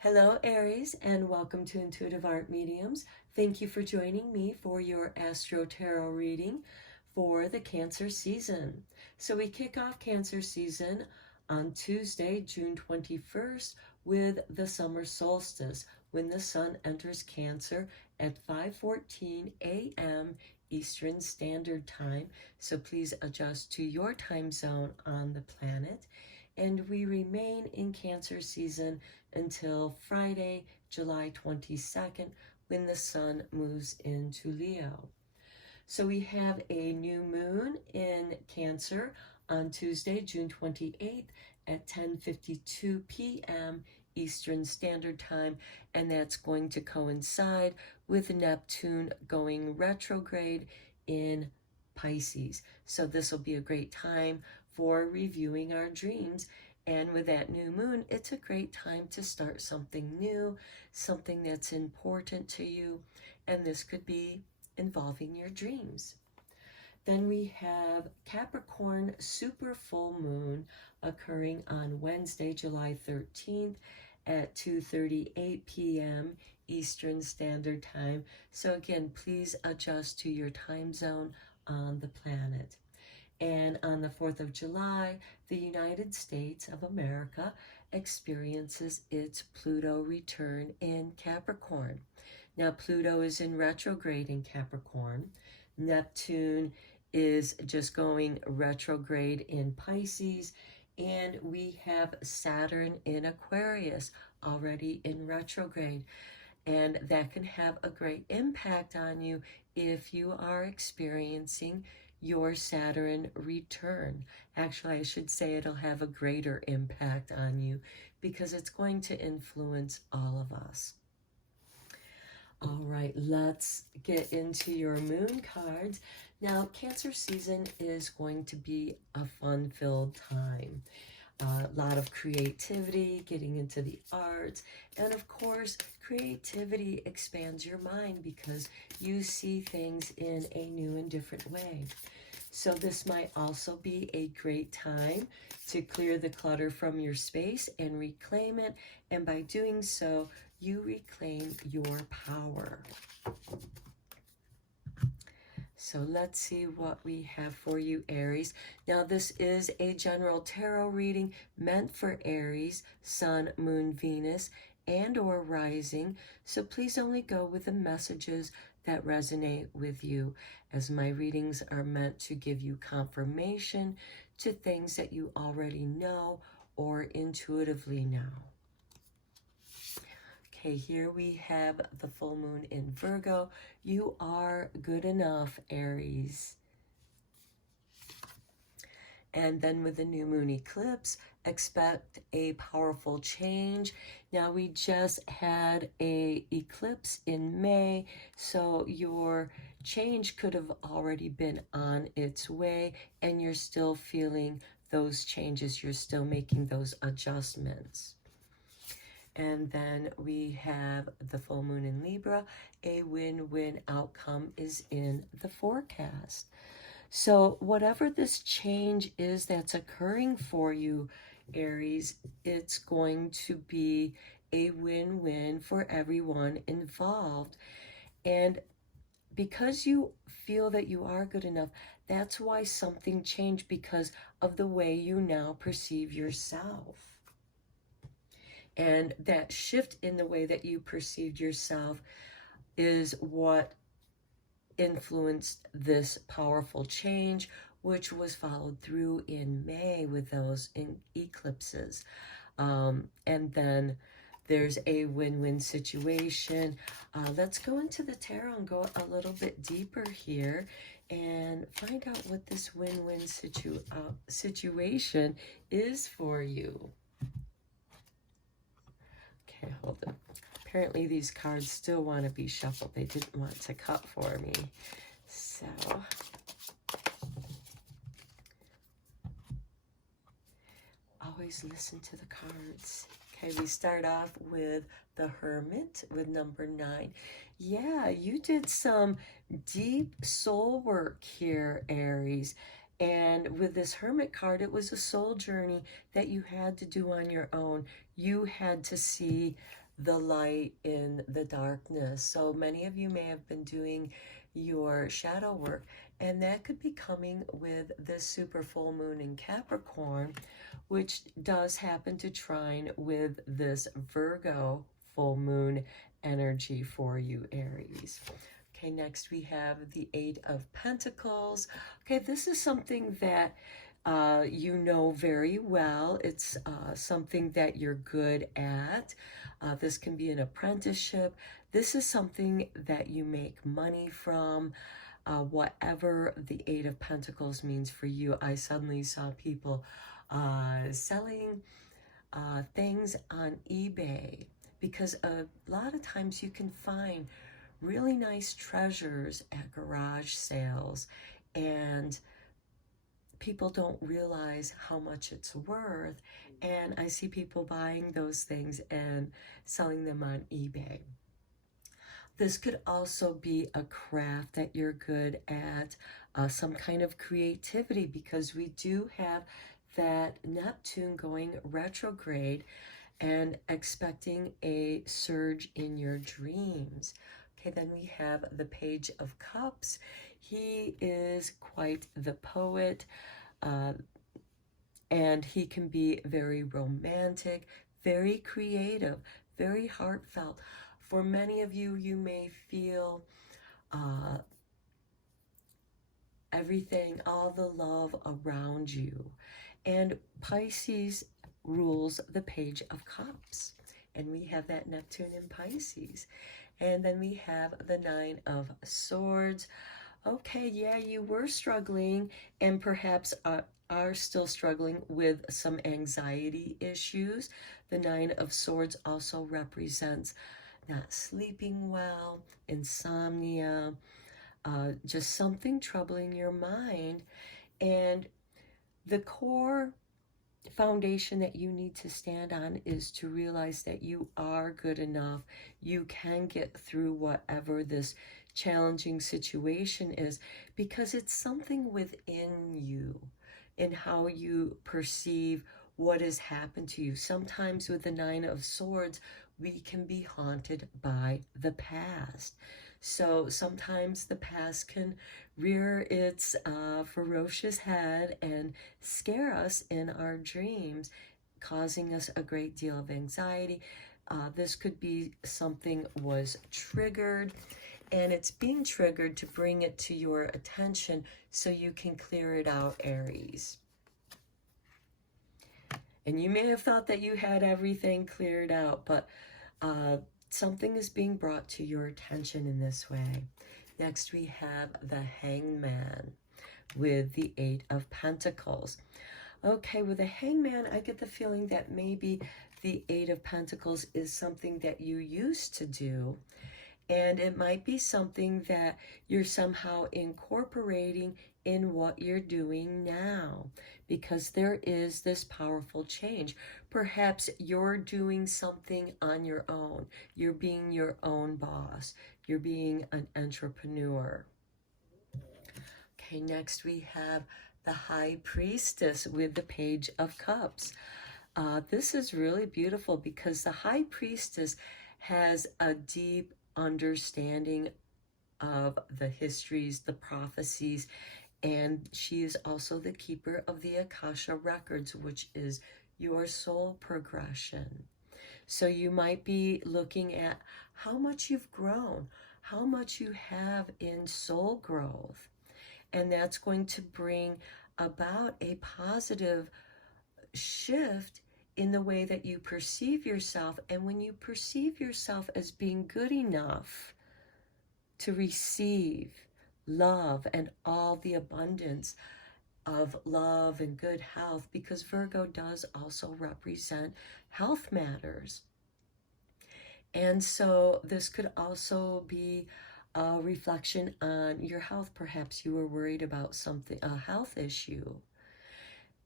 Hello, Aries, and welcome to Intuitive Art Mediums. Thank you for joining me for your Astro-Tarot reading for the Cancer season. So we kick off Cancer season on Tuesday, June 21st, with the summer solstice, when the sun enters Cancer at 5:14 a.m. Eastern Standard Time. So please adjust to your time zone on the planet. And we remain in Cancer season until Friday, July 22nd, when the sun moves into Leo. So we have a new moon in Cancer on Tuesday, June 28th at 10:52 p.m. Eastern Standard Time, and that's going to coincide with Neptune going retrograde in Pisces. So this will be a great time for reviewing our dreams. And with that new moon, it's a great time to start something new, something that's important to you. And this could be involving your dreams. Then we have Capricorn super full moon occurring on Wednesday, July 13th at 2:38 p.m. Eastern Standard Time. So again, please adjust to your time zone on the planet. And on the 4th of July, the United States of America experiences its Pluto return in Capricorn. Now, Pluto is in retrograde in Capricorn. Neptune is just going retrograde in Pisces. And we have Saturn in Aquarius already in retrograde. And that can have a great impact on you if you are experiencing your Saturn return. Actually, I should say it'll have a greater impact on you because it's going to influence all of us. All right, let's get into your moon cards. Now, Cancer season is going to be a fun-filled time. A lot of creativity, getting into the arts, and of course, creativity expands your mind because you see things in a new and different way. So this might also be a great time to clear the clutter from your space and reclaim it, and by doing so, you reclaim your power. So let's see what we have for you, Aries. Now, this is a general tarot reading meant for Aries, Sun, Moon, Venus, and or rising. So please only go with the messages that resonate with you, as my readings are meant to give you confirmation to things that you already know or intuitively know. Okay, here we have the full moon in Virgo. You are good enough, Aries. And then with the new moon eclipse, expect a powerful change. Now, we just had a eclipse in May, so your change could have already been on its way, and you're still feeling those changes. You're still making those adjustments. And then we have the full moon in Libra. A win-win outcome is in the forecast. So whatever this change is that's occurring for you, Aries, it's going to be a win-win for everyone involved. And because you feel that you are good enough, that's why something changed, because of the way you now perceive yourself. And that shift in the way that you perceived yourself is what influenced this powerful change, which was followed through in May with those eclipses. And then there's a win-win situation. Let's go into the tarot and go a little bit deeper here and find out what this win-win situation is for you. Okay, hold on. Apparently these cards still want to be shuffled. They didn't want to cut for me. So always listen to the cards. Okay, we start off with the Hermit with number 9. Yeah, you did some deep soul work here, Aries. And with this Hermit card, it was a soul journey that you had to do on your own. You had to see the light in the darkness. So many of you may have been doing your shadow work, and that could be coming with this super full moon in Capricorn, which does happen to trine with this Virgo full moon energy for you, Aries. Okay, next we have the Eight of Pentacles. Okay, this is something that you know very well. It's something that you're good at. This can be an apprenticeship. This is something that you make money from. Whatever the Eight of Pentacles means for you. I suddenly saw people selling things on eBay, because a lot of times you can find really nice treasures at garage sales, and people don't realize how much it's worth. And I see people buying those things and selling them on eBay. This could also be a craft that you're good at, some kind of creativity, because we do have that Neptune going retrograde and expecting a surge in your dreams. Okay, then we have the Page of Cups. He is quite the poet, and he can be very romantic, very creative, very heartfelt. For many of you, you may feel everything, all the love around you. And Pisces rules the Page of Cups. And we have that Neptune in Pisces. And then we have the Nine of Swords. Okay, yeah, you were struggling, and perhaps are still struggling with some anxiety issues. The Nine of Swords also represents not sleeping well, insomnia, just something troubling your mind. And the core foundation that you need to stand on is to realize that you are good enough. You can get through whatever this challenging situation is, because it's something within you and how you perceive what has happened to you. Sometimes with the Nine of Swords, we can be haunted by the past. So sometimes the past can rear its ferocious head and scare us in our dreams, causing us a great deal of anxiety. This could be something was triggered, and it's being triggered to bring it to your attention so you can clear it out, Aries. And you may have thought that you had everything cleared out, but something is being brought to your attention in this way. Next, we have the Hangman with the Eight of Pentacles. Okay, with the Hangman, I get the feeling that maybe the Eight of Pentacles is something that you used to do, and it might be something that you're somehow incorporating in what you're doing now, because there is this powerful change. Perhaps you're doing something on your own. You're being your own boss. You're being an entrepreneur. Okay, next we have the High Priestess with the Page of Cups. This is really beautiful, because the High Priestess has a deep understanding of the histories, the prophecies, and she is also the keeper of the Akasha records, which is your soul progression. So you might be looking at how much you've grown, how much you have in soul growth, and that's going to bring about a positive shift in the way that you perceive yourself. And when you perceive yourself as being good enough to receive love and all the abundance of love and good health, because Virgo does also represent health matters. And so this could also be a reflection on your health. Perhaps you were worried about something, a health issue,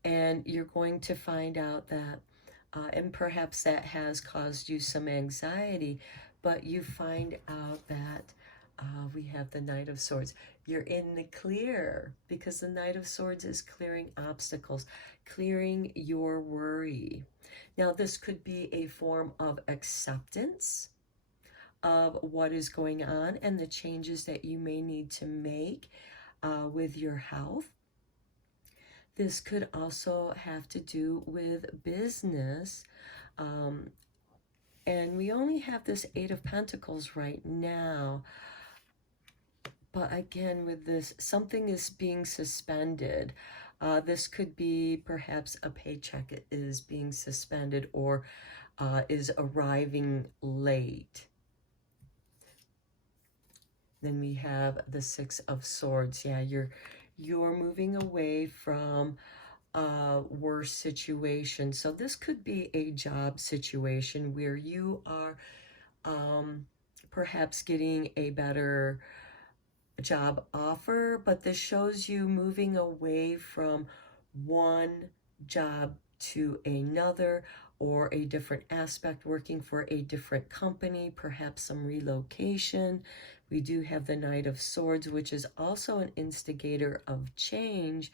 and you're going to find out that, and perhaps that has caused you some anxiety, but you find out that we have the Knight of Swords. You're in the clear, because the Knight of Swords is clearing obstacles, clearing your worry. Now, this could be a form of acceptance of what is going on and the changes that you may need to make with your health. This could also have to do with business. And we only have this Eight of Pentacles right now. But again, with this, something is being suspended. This could be perhaps a paycheck is being suspended or is arriving late. Then we have the Six of Swords. Yeah, you're moving away from a worse situation. So this could be a job situation where you are perhaps getting a better job offer, but this shows you moving away from one job to another, or a different aspect, working for a different company, perhaps some relocation. We do have the Knight of Swords, which is also an instigator of change,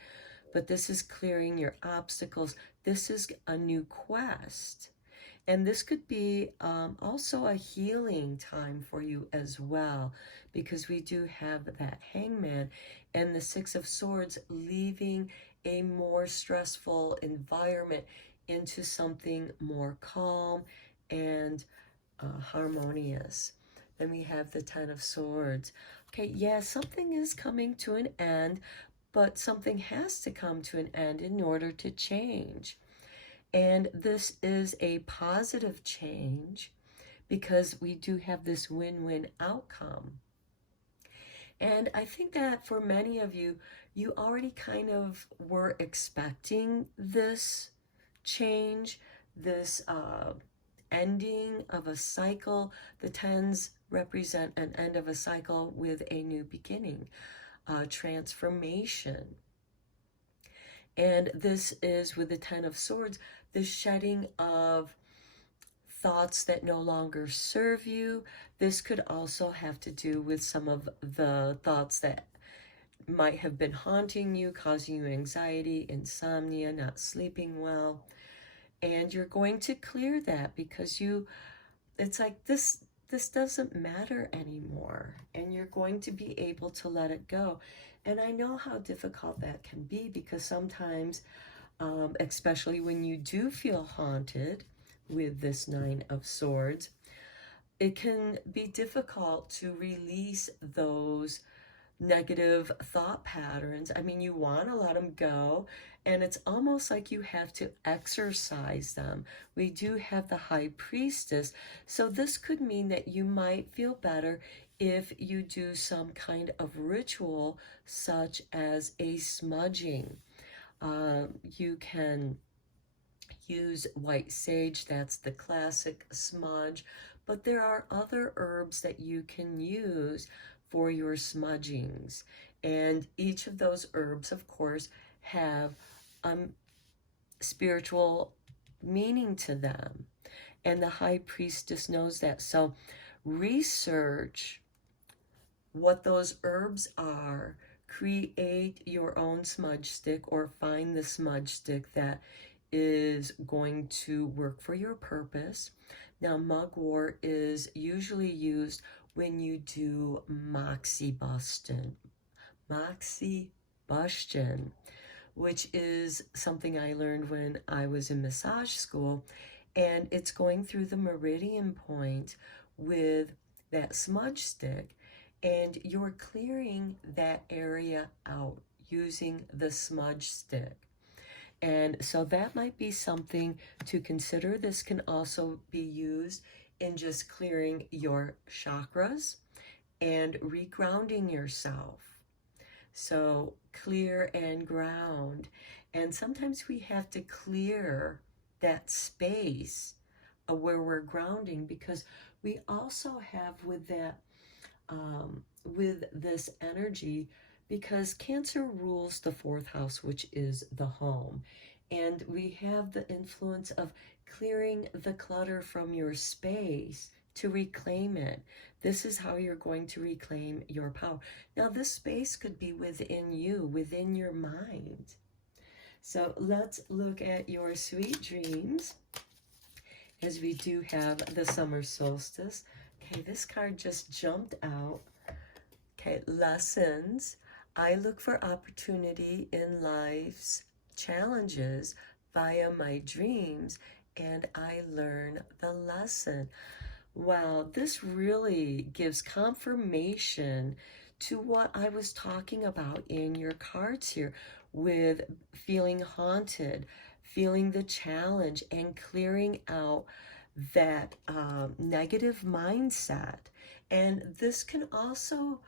but this is clearing your obstacles. This is a new quest. And this could be also a healing time for you as well, because we do have that Hangman and the Six of Swords, leaving a more stressful environment into something more calm and harmonious. Then we have the Ten of Swords. Okay, yeah, something is coming to an end, but something has to come to an end in order to change. And this is a positive change because we do have this win-win outcome. And I think that for many of you, you already kind of were expecting this change, this ending of a cycle. The tens represent an end of a cycle with a new beginning, transformation. And this is with the Ten of Swords, the shedding of thoughts that no longer serve you. This could also have to do with some of the thoughts that might have been haunting you, causing you anxiety, insomnia, not sleeping well. And you're going to clear that because it's like this doesn't matter anymore. And you're going to be able to let it go. And I know how difficult that can be, because sometimes, especially when you do feel haunted with this Nine of Swords, it can be difficult to release those negative thought patterns. I mean, you want to let them go, and it's almost like you have to exercise them. We do have the High Priestess, so this could mean that you might feel better if you do some kind of ritual, such as a smudging. You can use white sage, that's the classic smudge, but there are other herbs that you can use for your smudgings. And each of those herbs, of course, have spiritual meaning to them. And the High Priestess knows that. So research what those herbs are, create your own smudge stick, or find the smudge stick that is going to work for your purpose. Now, mugwort is usually used when you do moxibustion, which is something I learned when I was in massage school, and it's going through the meridian point with that smudge stick, and you're clearing that area out using the smudge stick. And so that might be something to consider. This can also be used in just clearing your chakras and regrounding yourself. So clear and ground. And sometimes we have to clear that space where we're grounding, because we also have with that, with this energy, because Cancer rules the fourth house, which is the home. And we have the influence of clearing the clutter from your space to reclaim it. This is how you're going to reclaim your power. Now, this space could be within you, within your mind. So let's look at your sweet dreams as we do have the summer solstice. Okay, this card just jumped out. Okay, lessons. I look for opportunity in life's challenges via my dreams, and I learn the lesson. Wow, this really gives confirmation to what I was talking about in your cards here with feeling haunted, feeling the challenge, and clearing out that negative mindset. And this can also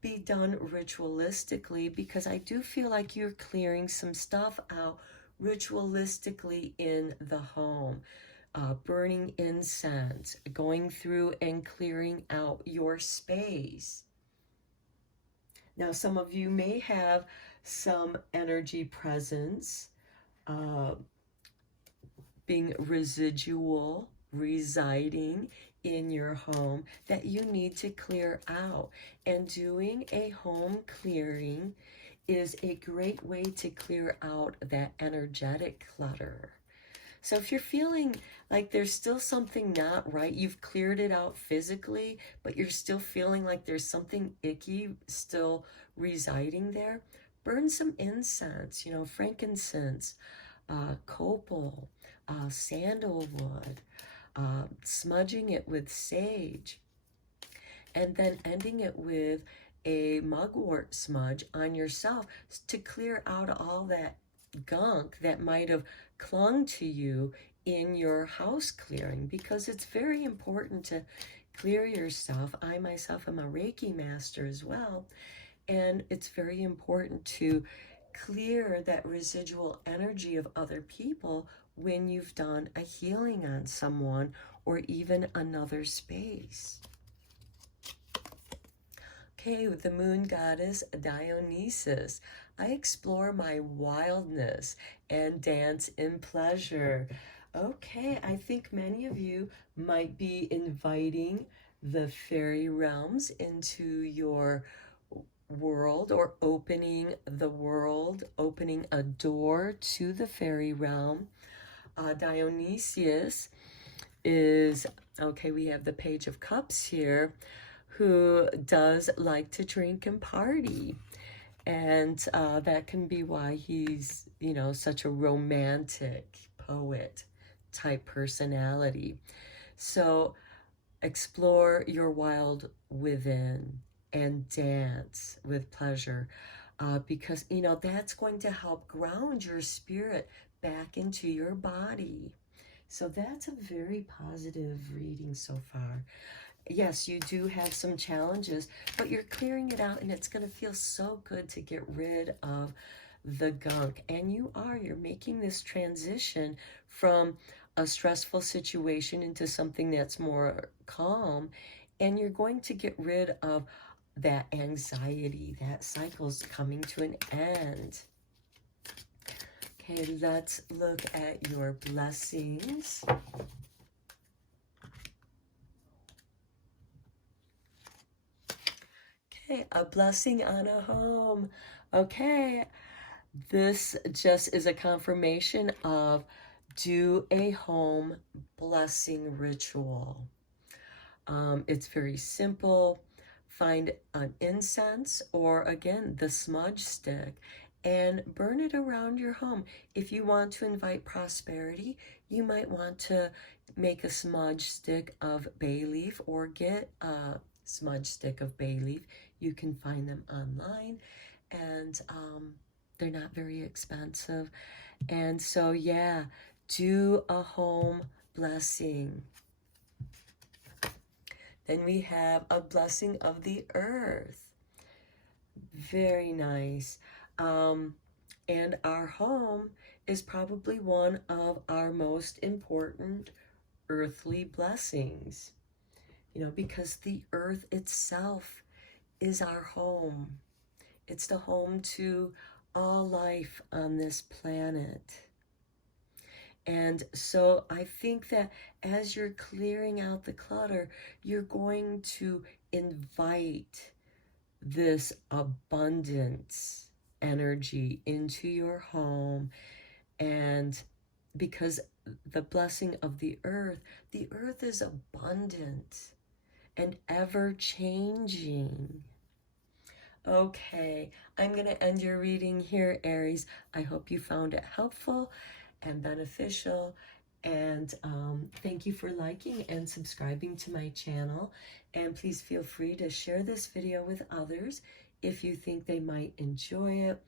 be done ritualistically, because I do feel like you're clearing some stuff out ritualistically in the home. Burning incense, going through and clearing out your space. Now, some of you may have some energy presence being residual, residing in your home that you need to clear out. And doing a home clearing is a great way to clear out that energetic clutter. So if you're feeling like there's still something not right, you've cleared it out physically, but you're still feeling like there's something icky still residing there, burn some incense, frankincense, copal, sandalwood, smudging it with sage, and then ending it with a mugwort smudge on yourself to clear out all that gunk that might have clung to you in your house clearing, because it's very important to clear yourself. I myself am a Reiki master as well, and it's very important to clear that residual energy of other people when you've done a healing on someone or even another space. Okay, with the moon goddess Dionysus, I explore my wildness and dance in pleasure. Okay, I think many of you might be inviting the fairy realms into your world, or opening the world, opening a door to the fairy realm. Dionysius is, okay, we have the Page of Cups here, who does like to drink and party. And that can be why he's, such a romantic poet type personality. So explore your wild within and dance with pleasure, because, that's going to help ground your spirit back into your body. So that's a very positive reading so far. Yes, you do have some challenges, but you're clearing it out, and it's going to feel so good to get rid of the gunk. And you're making this transition from a stressful situation into something that's more calm, and you're going to get rid of that anxiety. That cycle's coming to an end. Okay, let's look at your blessings. Okay, a blessing on a home. Okay, this just is a confirmation of do a home blessing ritual. It's very simple. Find an incense, or again, the smudge stick, and burn it around your home. If you want to invite prosperity, you might want to make a smudge stick of bay leaf, or get a smudge stick of bay leaf. You can find them online, and they're not very expensive. And so, yeah, do a home blessing. Then we have a blessing of the earth. Very nice. And our home is probably one of our most important earthly blessings, because the earth itself is our home. It's the home to all life on this planet. And so I think that as you're clearing out the clutter, you're going to invite this abundance energy into your home, and because the blessing of the earth is abundant and ever changing. Okay, I'm going to end your reading here, Aries. I hope you found it helpful and beneficial. And thank you for liking and subscribing to my channel. And please feel free to share this video with others if you think they might enjoy it.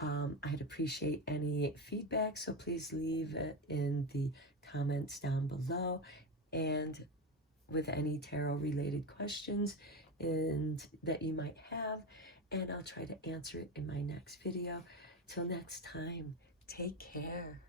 I'd appreciate any feedback, so please leave it in the comments down below. And with any tarot related questions that you might have, and I'll try to answer it in my next video. Till next time, take care.